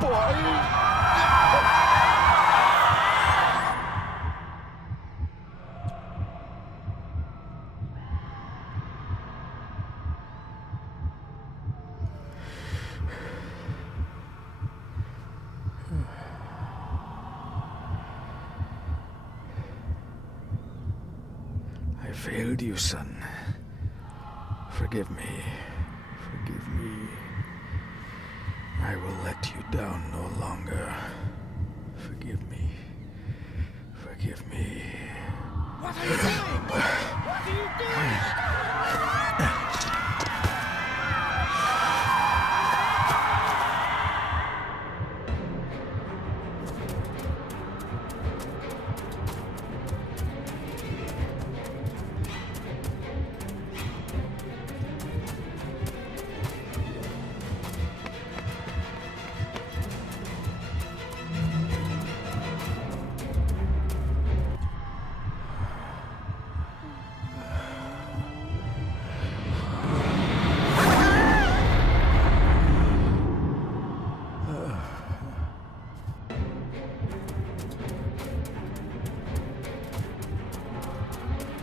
boy! I failed you, son. Forgive me. Forgive me. I will let you down no longer. Forgive me. Forgive me. What are you doing? What are you doing?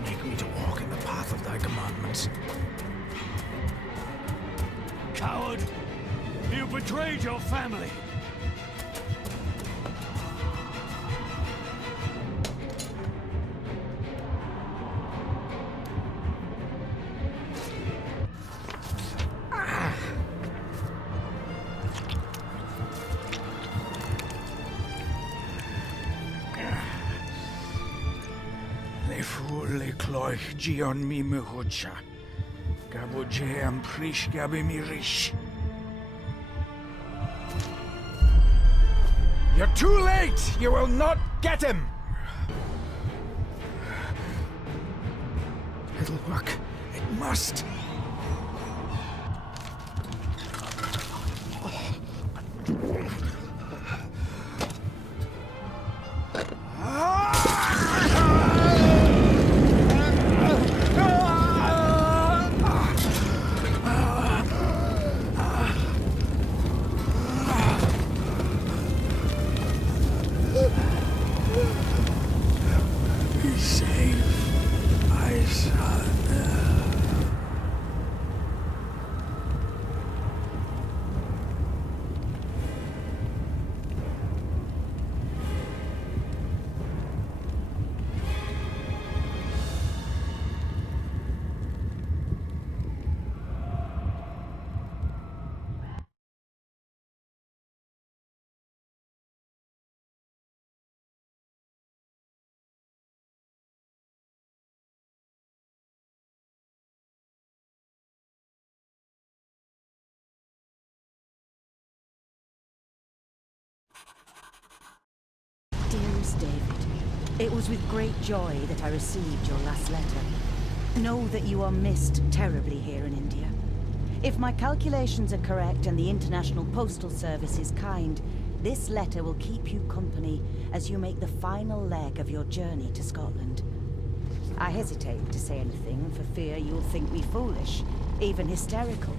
Make me to walk in the path of thy commandments. Coward! You betrayed your family! Le fu le cloich gion mi mehucha. Gabo je am prish gabe mi rish. You're too late! You will not get him! It'll work. It must. Be safe, my son. Dearest David, it was with great joy that I received your last letter. Know that you are missed terribly here in India. If my calculations are correct and the International Postal Service is kind, this letter will keep you company as you make the final leg of your journey to Scotland. I hesitate to say anything for fear you'll think me foolish, even hysterical.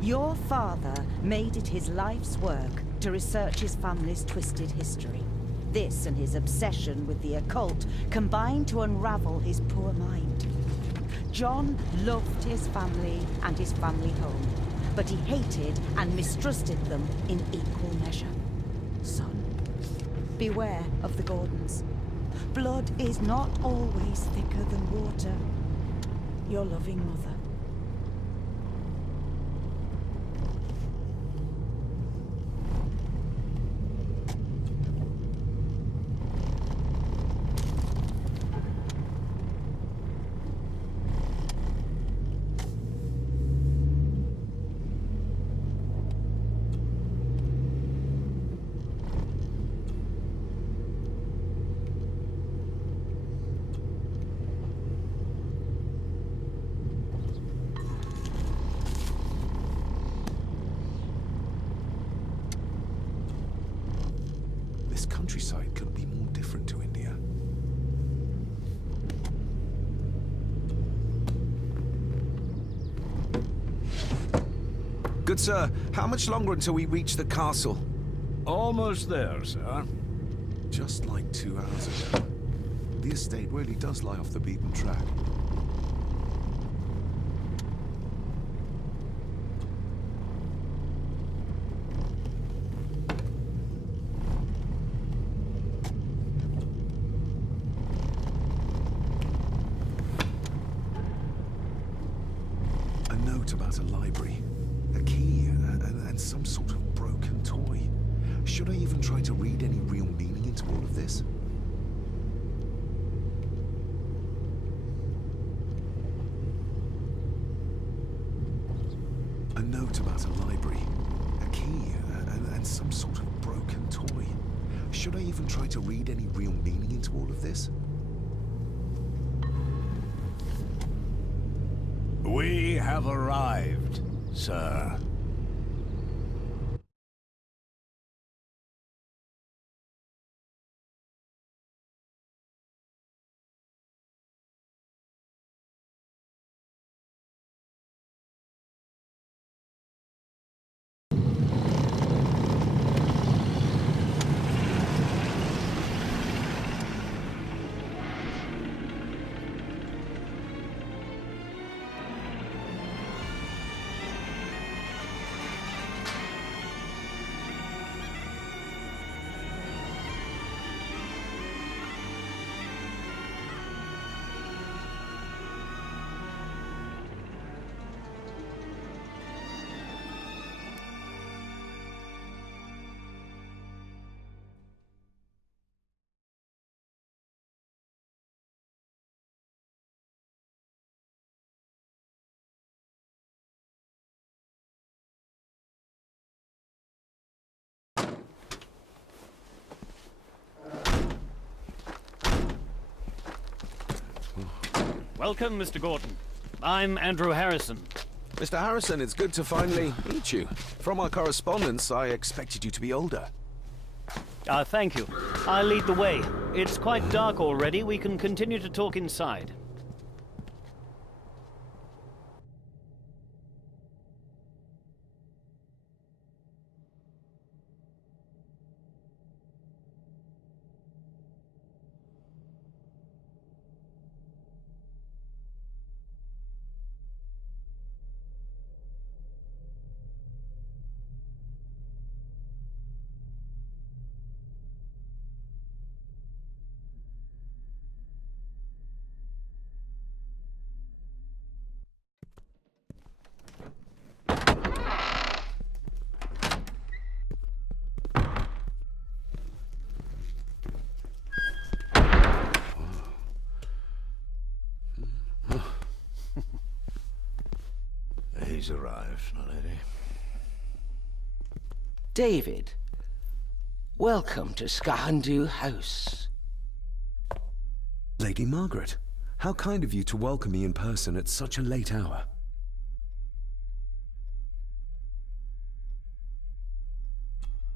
Your father made it his life's work to research his family's twisted history. This and his obsession with the occult combined to unravel his poor mind. John loved his family and his family home, but he hated and mistrusted them in equal measure. Son, beware of the Gordons. Blood is not always thicker than water. Your loving mother. This countryside couldn't be more different to India. Good sir, how much longer until we reach the castle? Almost there, sir. Just like 2 hours ago. The estate really does lie off the beaten track. A note about a library, a key, and some sort of broken toy. Should I even try to read any real meaning into all of this? A note about a library, a key, and some sort of broken toy. Should I even try to read any real meaning into all of this? We have arrived, sir. Welcome, Mr. Gordon. I'm Andrew Harrison. Mr. Harrison, it's good to finally meet you. From our correspondence, I expected you to be older. Thank you. I'll lead the way. It's quite dark already. We can continue to talk inside. He's arrived, my lady. David, welcome to Skahandu House. Lady Margaret, how kind of you to welcome me in person at such a late hour.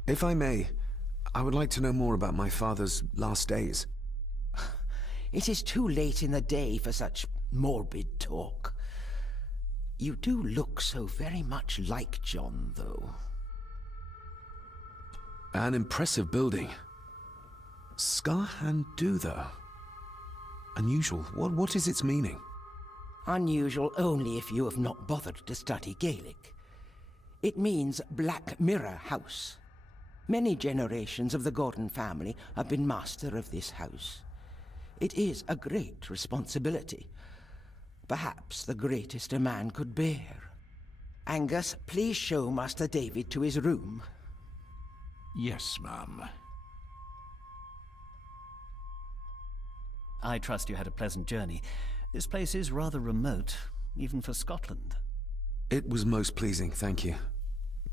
If I may, I would like to know more about my father's last days. It is too late in the day for such morbid talk. You do look so very much like John, though. An impressive building. Skahandu, though. Unusual. What is its meaning? Unusual only if you have not bothered to study Gaelic. It means Black Mirror House. Many generations of the Gordon family have been master of this house. It is a great responsibility. Perhaps the greatest a man could bear. Angus, please show Master David to his room. Yes, ma'am. I trust you had a pleasant journey. This place is rather remote, even for Scotland. It was most pleasing, thank you.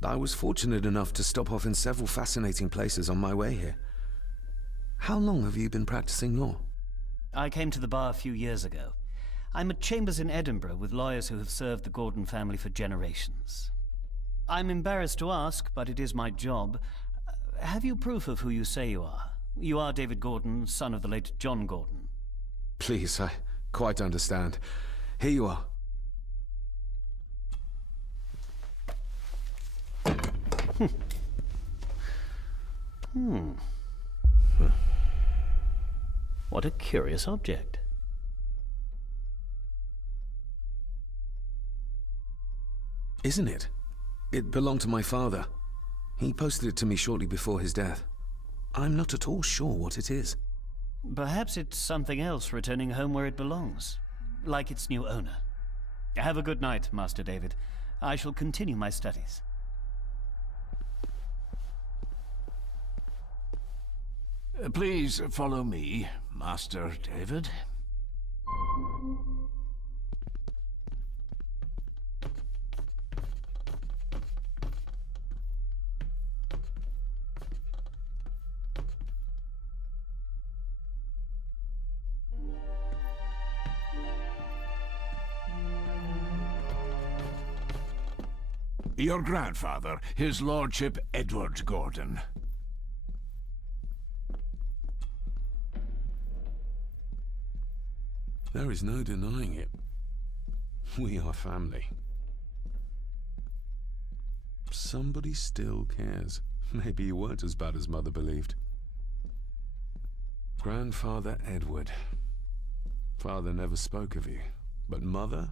I was fortunate enough to stop off in several fascinating places on my way here. How long have you been practicing law? I came to the bar a few years ago. I'm at chambers in Edinburgh with lawyers who have served the Gordon family for generations. I'm embarrassed to ask, but it is my job. Have you proof of who you say you are? You are David Gordon, son of the late John Gordon. Please, I quite understand. Here you are. What a curious object. Isn't it? It belonged to my father. He posted it to me shortly before his death. I'm not at all sure what it is. Perhaps it's something else returning home where it belongs, like its new owner. Have a good night, Master David. I shall continue my studies. Please follow me, Master David. Your grandfather, His Lordship Edward Gordon. There is no denying it. We are family. Somebody still cares. Maybe you weren't as bad as Mother believed. Grandfather Edward. Father never spoke of you, but Mother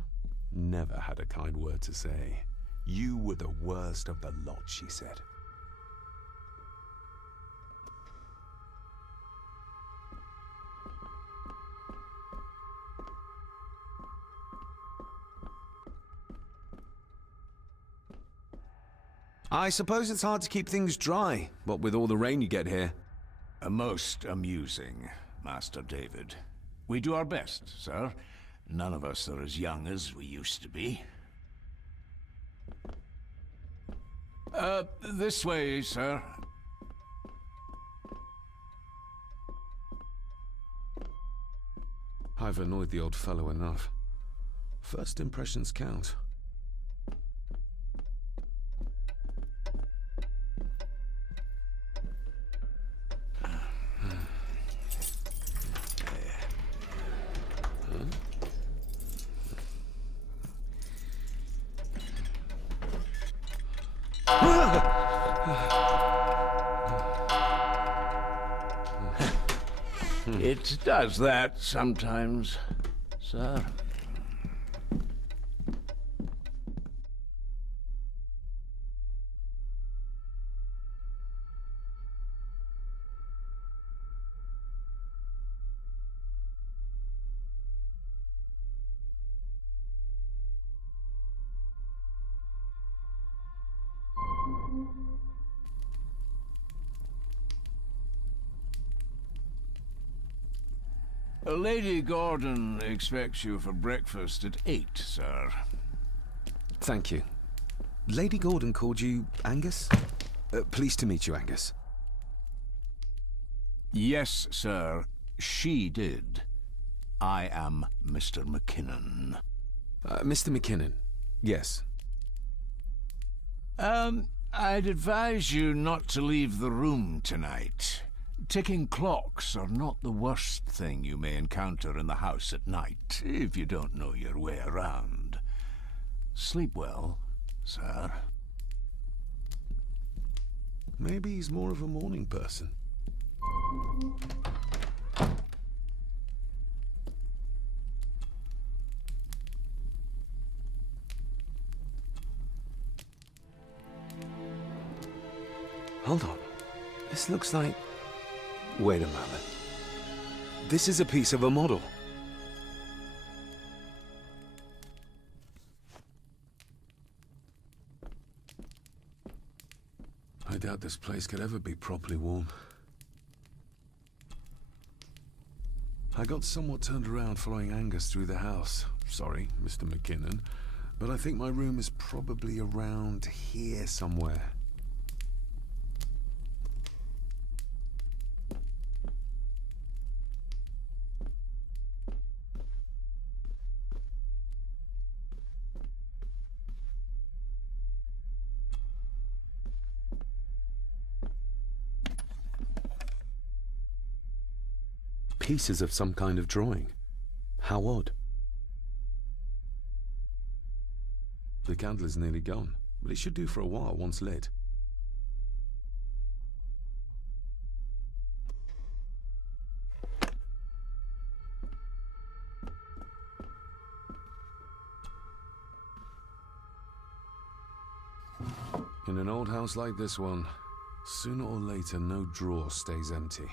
never had a kind word to say. You were the worst of the lot, she said. I suppose it's hard to keep things dry, what with all the rain you get here. Most amusing, Master David. We do our best, sir. None of us are as young as we used to be. This way, sir. I've annoyed the old fellow enough. First impressions count. It does that sometimes, sir. Lady Gordon expects you for breakfast at 8, sir. Thank you. Lady Gordon called you Angus? Pleased to meet you, Angus. Yes, sir. She did. I am Mr. McKinnon. Mr. McKinnon. Yes. I'd advise you not to leave the room tonight. Ticking clocks are not the worst thing you may encounter in the house at night, if you don't know your way around. Sleep well, sir. Maybe he's more of a morning person. Hold on. This looks like... Wait a moment. This is a piece of a model. I doubt this place could ever be properly warm. I got somewhat turned around following Angus through the house. Sorry, Mr. McKinnon, but I think my room is probably around here somewhere. Pieces of some kind of drawing. How odd. The candle is nearly gone, but it should do for a while once lit. In an old house like this one, sooner or later no drawer stays empty.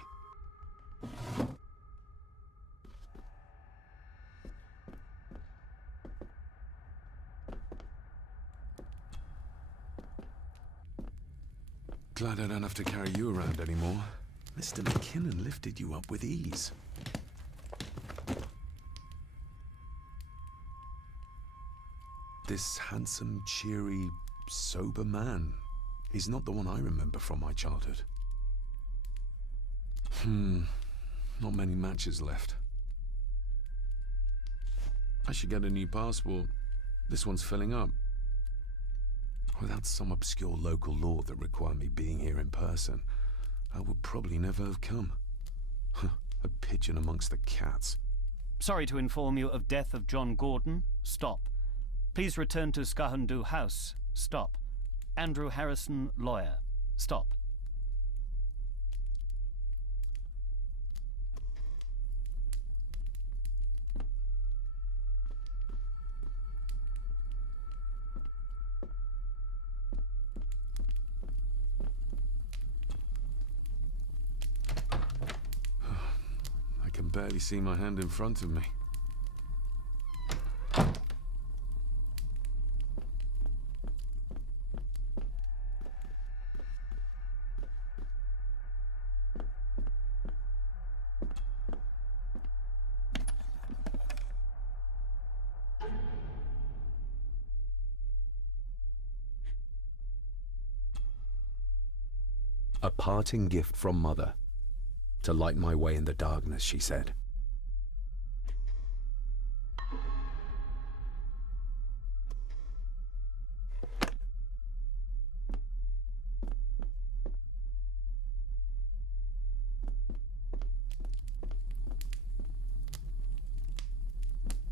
Glad I don't have to carry you around anymore. Mr. McKinnon lifted you up with ease. This handsome, cheery, sober man. He's not the one I remember from my childhood. Not many matches left. I should get a new passport. This one's filling up. Without some obscure local law that required me being here in person, I would probably never have come. A pigeon amongst the cats. Sorry to inform you of death of John Gordon. Stop. Please return to Skahundu House. Stop. Andrew Harrison, lawyer. Stop. I can barely see my hand in front of me. A parting gift from Mother. To light my way in the darkness, she said.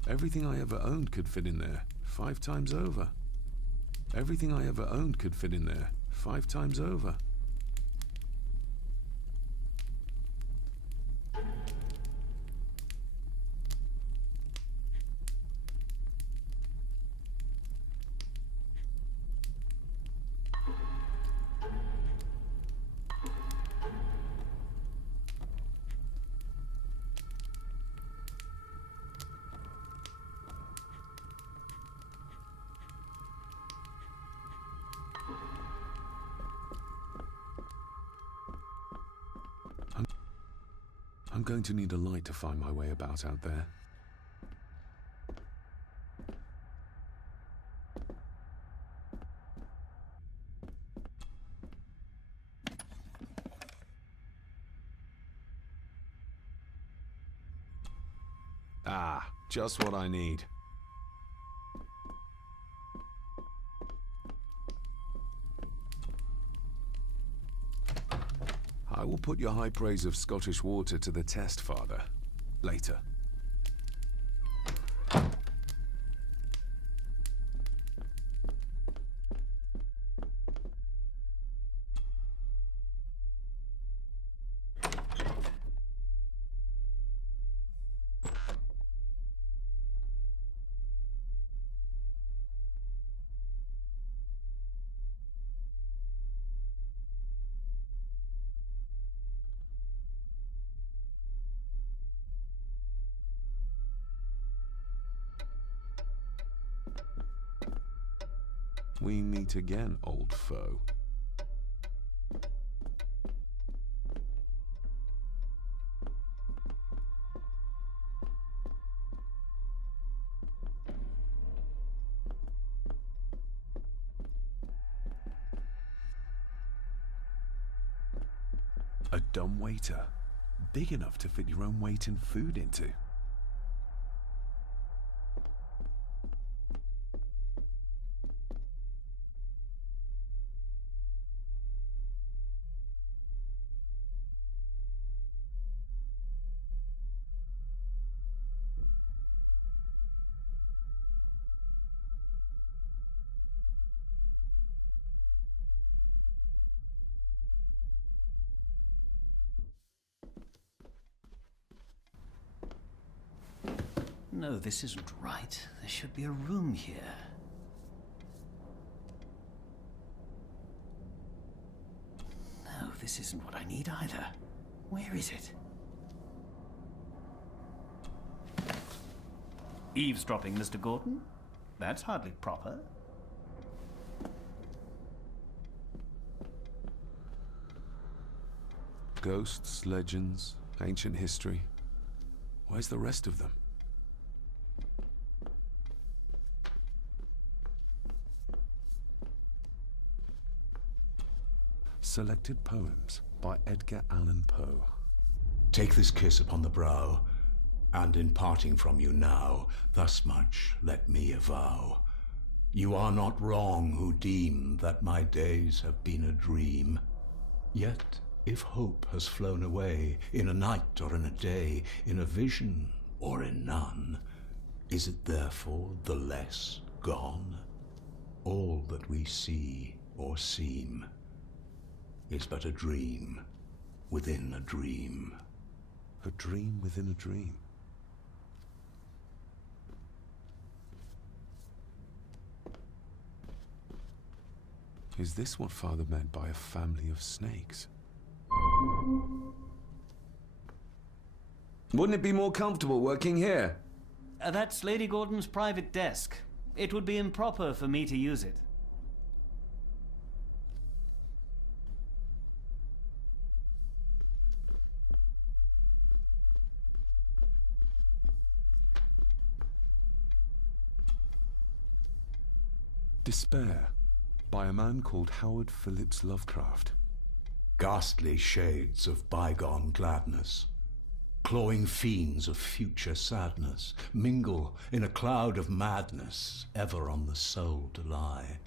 Everything I ever owned could fit in there, 5 times over. Everything I ever owned could fit in there, 5 times over. I'm going to need a light to find my way about out there. Ah, just what I need. I will put your high praise of Scottish water to the test, Father. Later. We meet again, old foe. A dumb waiter, big enough to fit your own weight in food into. No, this isn't right. There should be a room here. this isn't what I need either. Where is it? Eavesdropping, Mr. Gordon? That's hardly proper. Ghosts, legends, ancient history. Where's the rest of them? Selected Poems by Edgar Allan Poe. Take this kiss upon the brow, and in parting from you now, thus much let me avow. You are not wrong who deem that my days have been a dream. Yet, if hope has flown away, in a night or in a day, in a vision or in none, is it therefore the less gone? All that we see or seem is but a dream within a dream. A dream within a dream. Is this what Father meant by a family of snakes? Wouldn't it be more comfortable working here? That's Lady Gordon's private desk. It would be improper for me to use it. Despair, by a man called Howard Phillips Lovecraft. Ghastly shades of bygone gladness, clawing fiends of future sadness, mingle in a cloud of madness, ever on the soul to lie.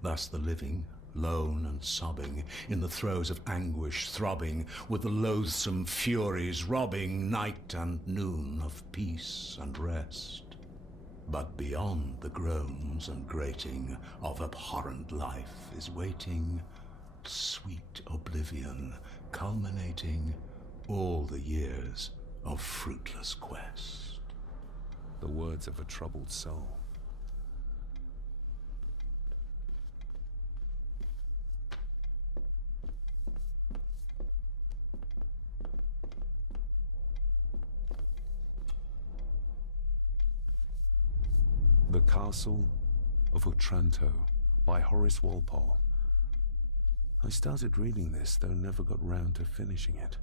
Thus the living, lone and sobbing, in the throes of anguish throbbing, with the loathsome furies robbing night and noon of peace and rest. But beyond the groans and grating of abhorrent life is waiting sweet oblivion, culminating all the years of fruitless quest. The words of a troubled soul. The Castle of Otranto by Horace Walpole. I started reading this, though never got round to finishing it.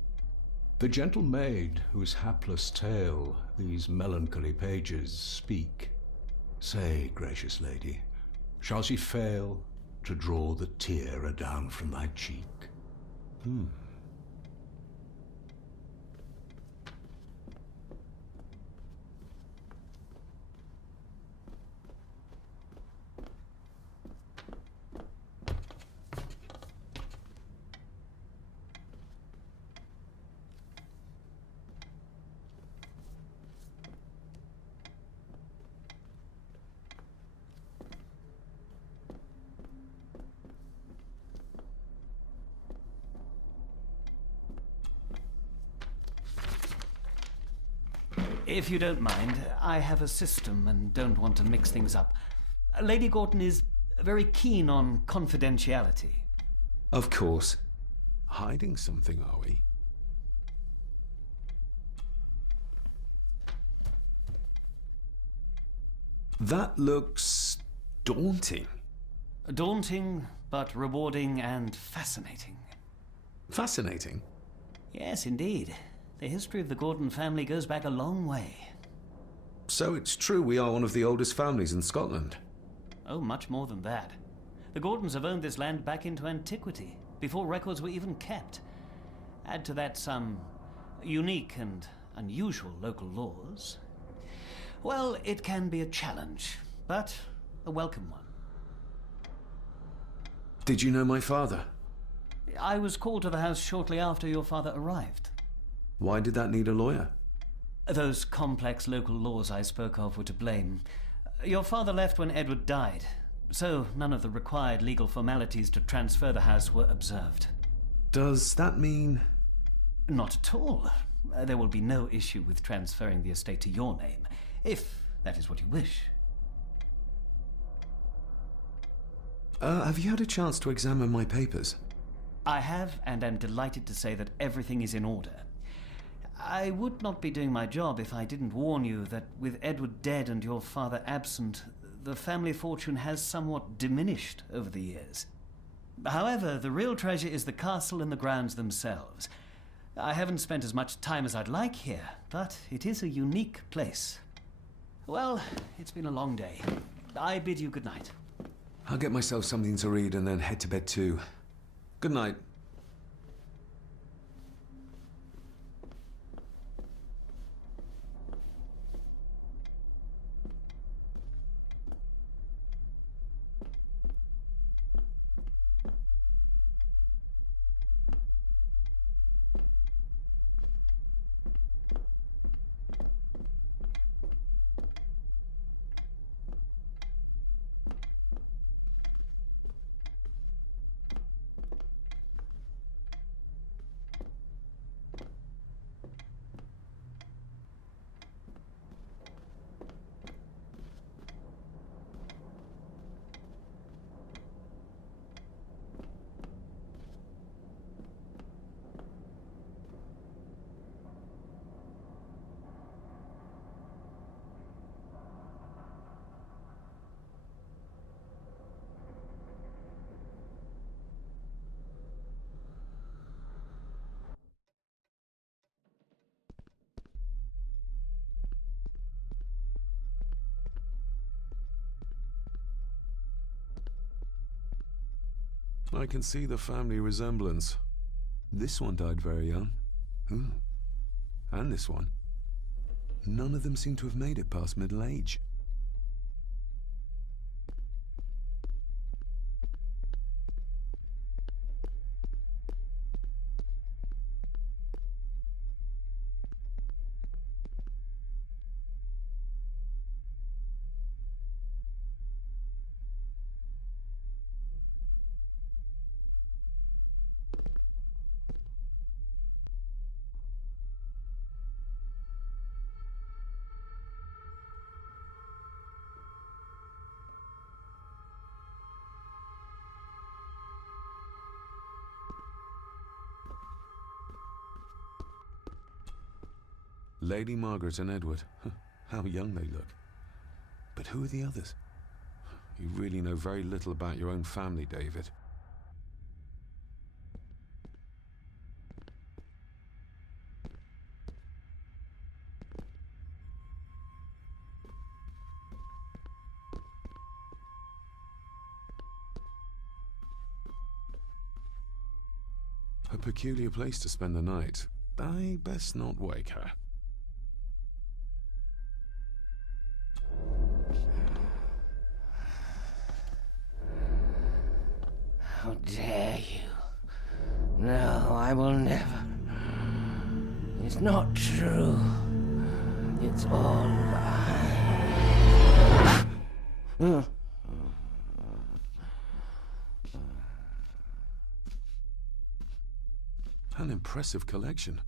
The gentle maid whose hapless tale these melancholy pages speak, say, gracious lady, shall she fail to draw the tear adown from thy cheek? If you don't mind, I have a system and don't want to mix things up. Lady Gordon is very keen on confidentiality. Of course. Hiding something, are we? That looks daunting. Daunting, but rewarding and fascinating. Fascinating. Yes, indeed. The history of the Gordon family goes back a long way. So it's true we are one of the oldest families in Scotland. Oh, much more than that. The Gordons have owned this land back into antiquity, before records were even kept. Add to that some unique and unusual local laws. Well, it can be a challenge, but a welcome one. Did you know my father? I was called to the house shortly after your father arrived. Why did that need a lawyer? Those complex local laws I spoke of were to blame. Your father left when Edward died, so none of the required legal formalities to transfer the house were observed. Does that mean... Not at all. There will be no issue with transferring the estate to your name, if that is what you wish. have you had a chance to examine my papers? I have, and am delighted to say that everything is in order. I would not be doing my job if I didn't warn you that with Edward dead and your father absent, the family fortune has somewhat diminished over the years. However, the real treasure is the castle and the grounds themselves. I haven't spent as much time as I'd like here, but it is a unique place. Well, it's been a long day. I bid you good night. I'll get myself something to read and then head to bed too. Good night. I can see the family resemblance. This one died very young. And this one. None of them seem to have made it past middle age. Lady Margaret and Edward. How young they look. But who are the others? You really know very little about your own family, David. A peculiar place to spend the night. I best not wake her. How dare you? No, I will never. It's not true. It's all lies. An impressive collection.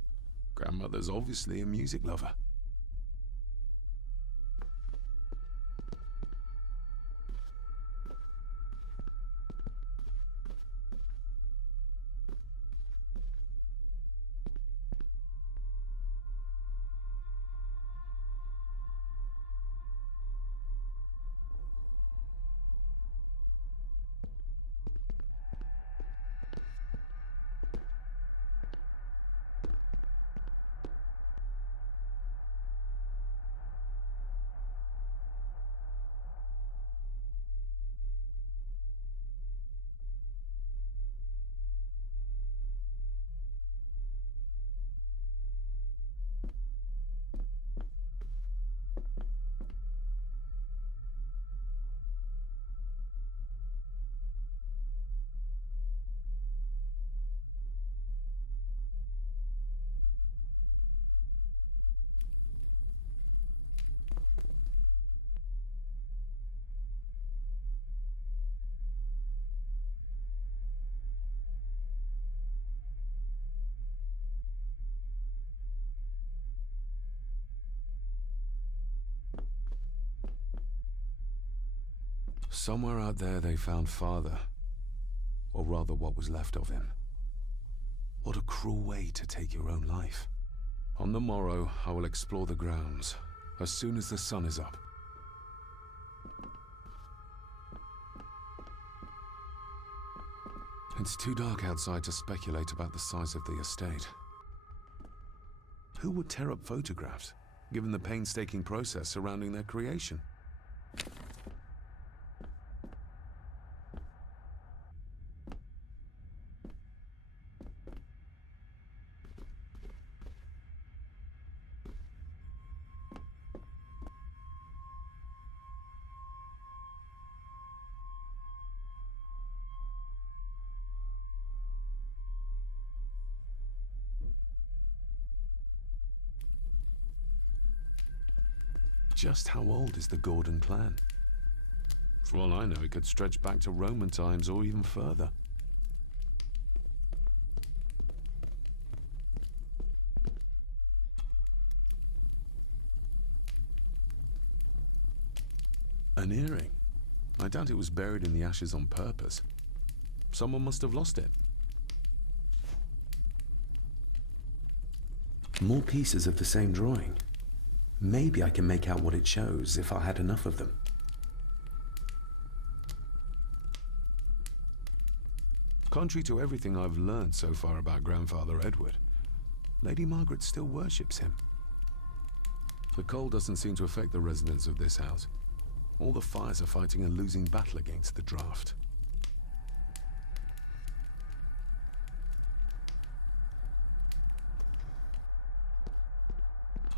Grandmother's obviously a music lover. Somewhere out there they found Father. Or rather what was left of him. What a cruel way to take your own life. On the morrow, I will explore the grounds, as soon as the sun is up. It's too dark outside to speculate about the size of the estate. Who would tear up photographs, given the painstaking process surrounding their creation? Just how old is the Gordon clan? For all I know, it could stretch back to Roman times or even further. An earring? I doubt it was buried in the ashes on purpose. Someone must have lost it. More pieces of the same drawing. Maybe I can make out what it shows if I had enough of them. Contrary to everything I've learned so far about Grandfather Edward, Lady Margaret still worships him. The cold doesn't seem to affect the residents of this house. All the fires are fighting a losing battle against the draft.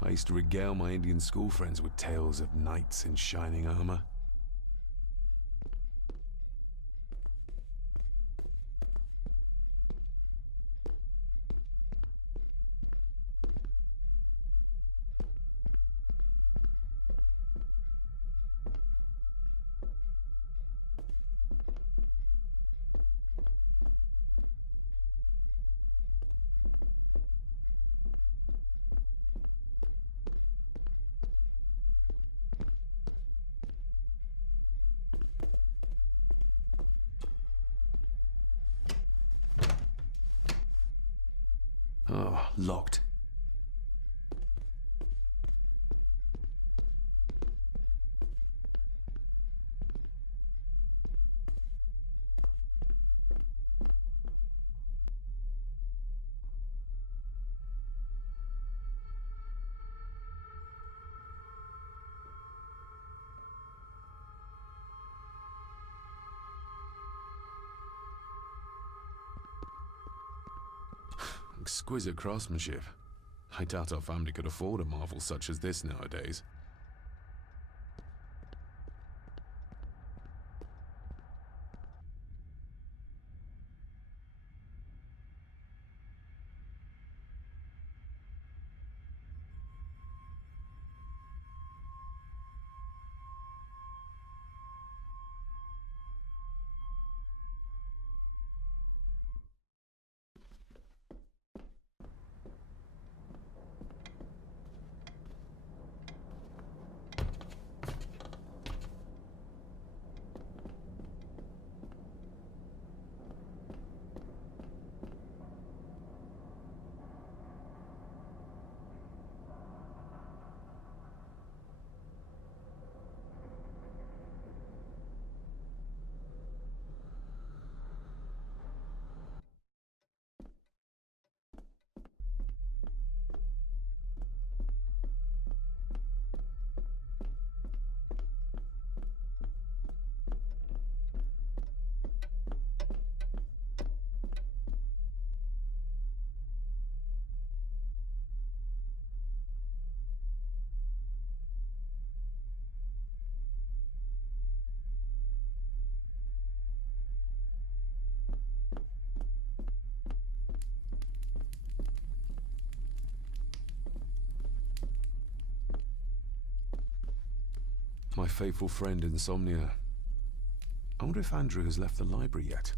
I used to regale my Indian school friends with tales of knights in shining armor. Oh, locked. Exquisite craftsmanship. I doubt our family could afford a marvel such as this nowadays. My faithful friend Insomnia. I wonder if Andrew has left the library yet.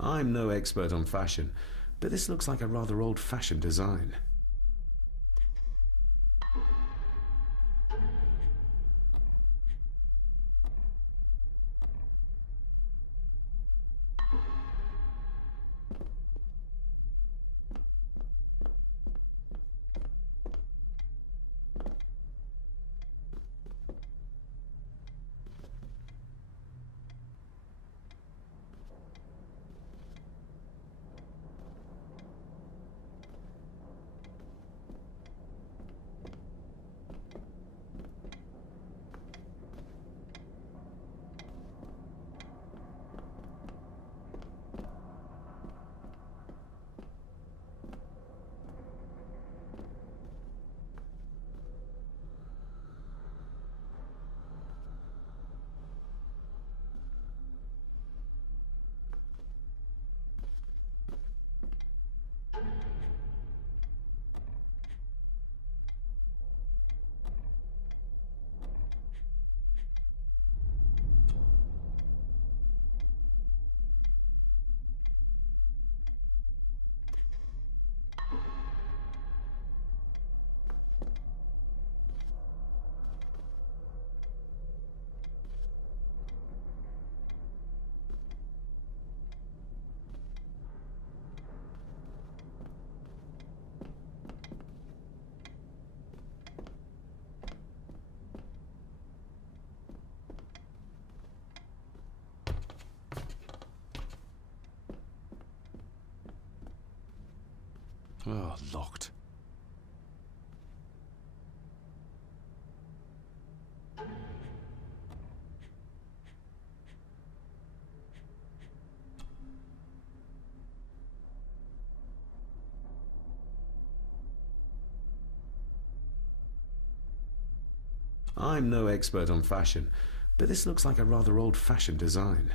I'm no expert on fashion, but this looks like a rather old-fashioned design. Oh, locked. I'm no expert on fashion, but this looks like a rather old-fashioned design.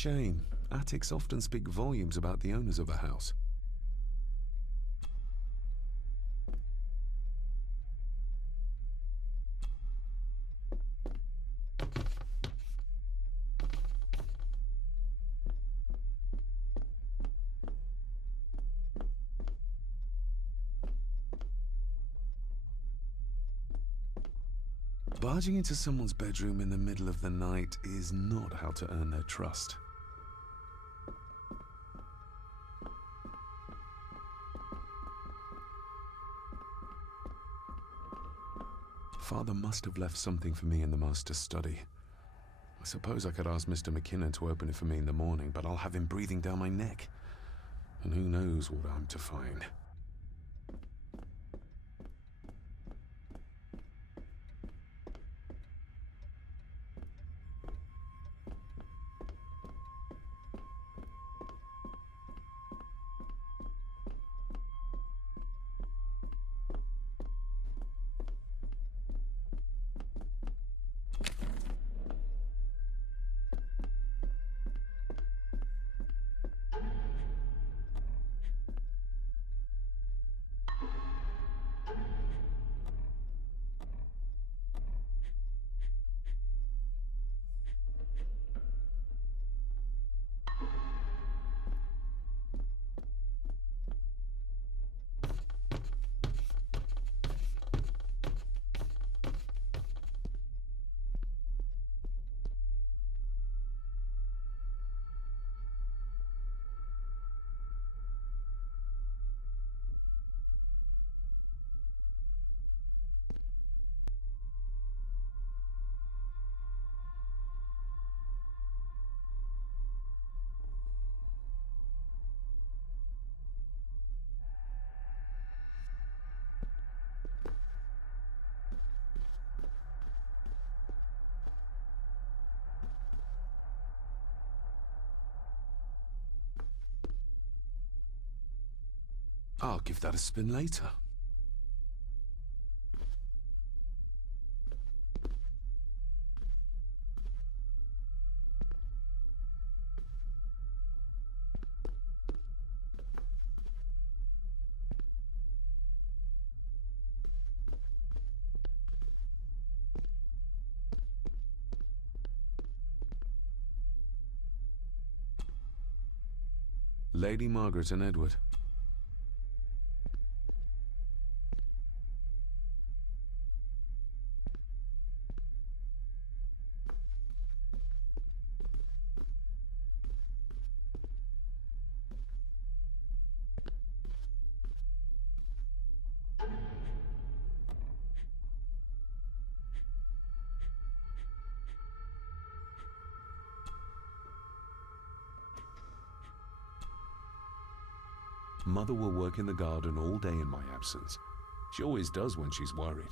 Shame. Attics often speak volumes about the owners of a house. Barging into someone's bedroom in the middle of the night is not how to earn their trust. Father must have left something for me in the master's study. I suppose I could ask Mr. McKinnon to open it for me in the morning, but I'll have him breathing down my neck. And who knows what I'm to find. I'll give that a spin later. Lady Margaret and Edward. Mother will work in the garden all day in my absence. She always does when she's worried.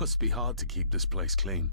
Must be hard to keep this place clean.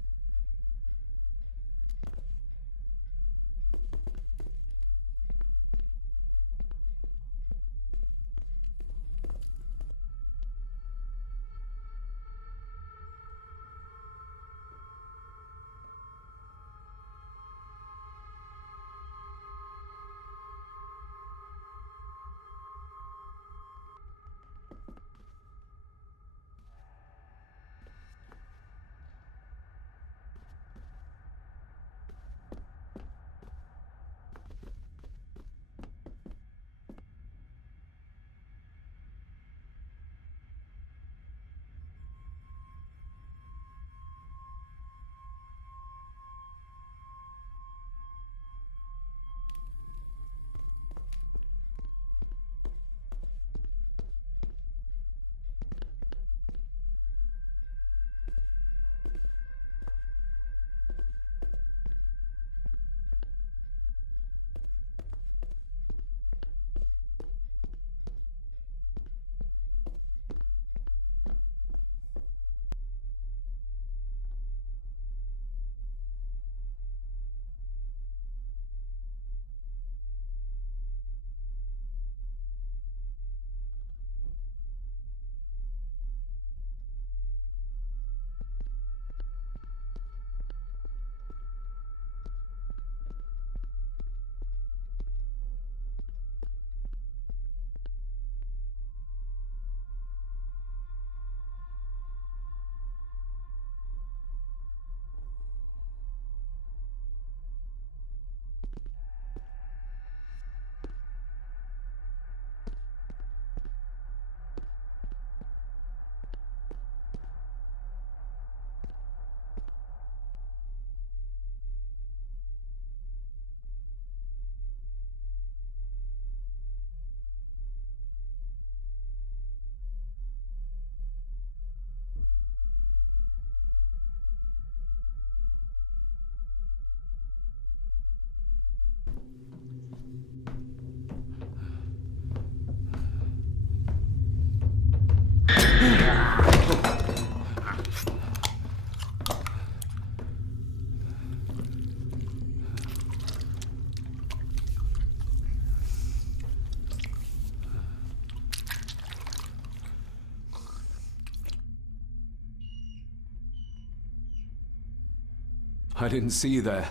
I didn't see you there.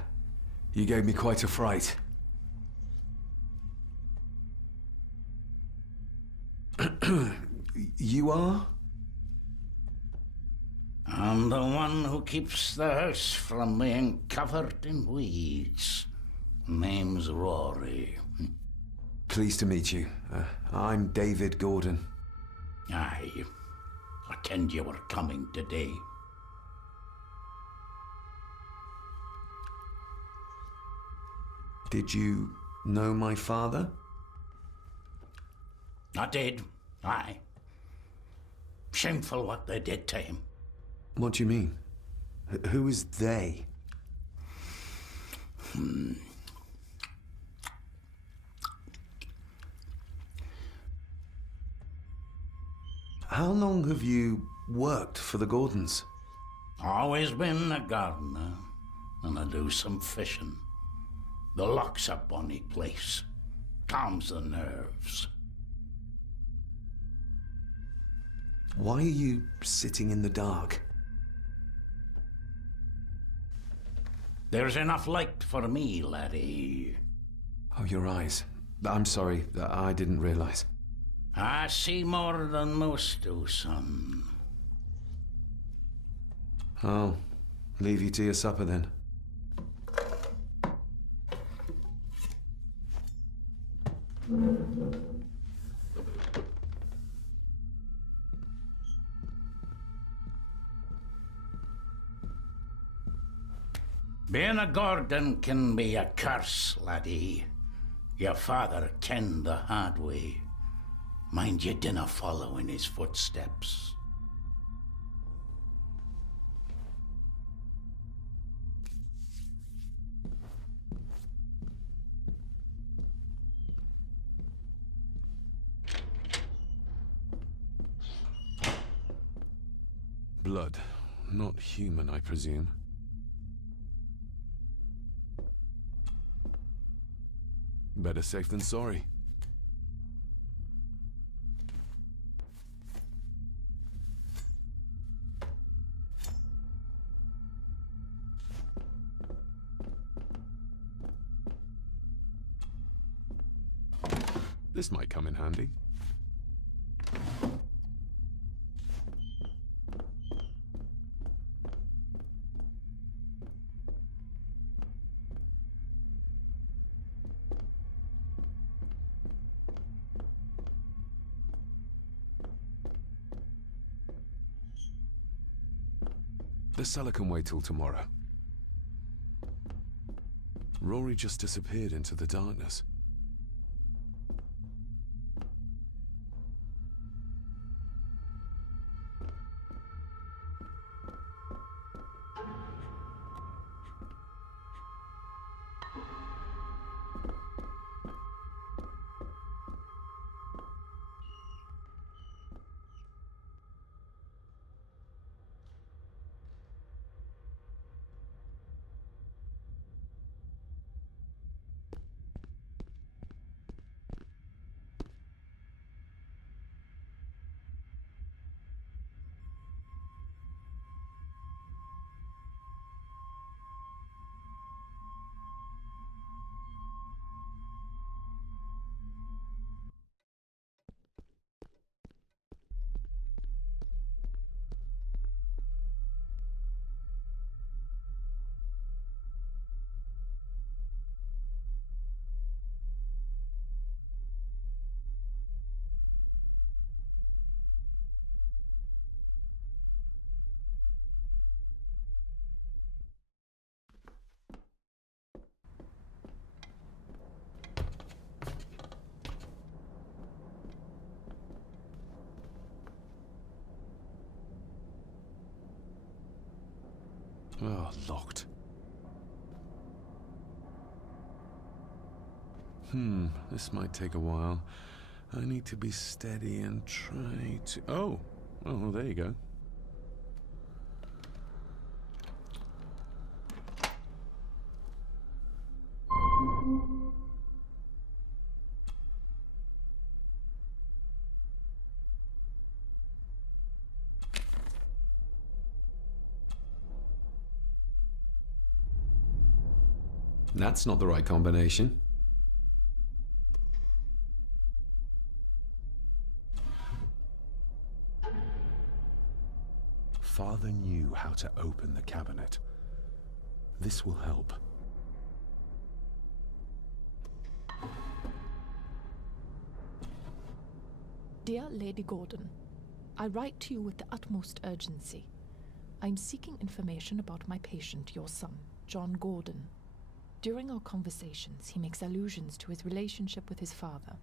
You gave me quite a fright. You are? I'm the one who keeps the house from being covered in weeds. Name's Rory. Pleased to meet you. I'm David Gordon. Aye. I kenned you were coming today. Did you know my father? I did. Aye. Shameful what they did to him. What do you mean? Who is they? How long have you worked for the Gordons? Always been a gardener, and I do some fishing. The loch's a bonny place. Calms the nerves. Why are you sitting in the dark? There's enough light for me, laddie. Oh, your eyes. I'm sorry, I didn't realize. I see more than most do, son. I'll leave you to your supper then. Being a Gordon can be a curse, laddie. Your father kenned the hard way. Mind you dinna follow in his footsteps. Blood. Not human, I presume. Better safe than sorry. This might come in handy. The cellar can wait till tomorrow. Rory just disappeared into the darkness. Oh, locked. This might take a while. I need to be steady and try to... Oh, there you go. That's not the right combination. Father knew how to open the cabinet. This will help. Dear Lady Gordon, I write to you with the utmost urgency. I'm seeking information about my patient, your son, John Gordon. During our conversations, he makes allusions to his relationship with his father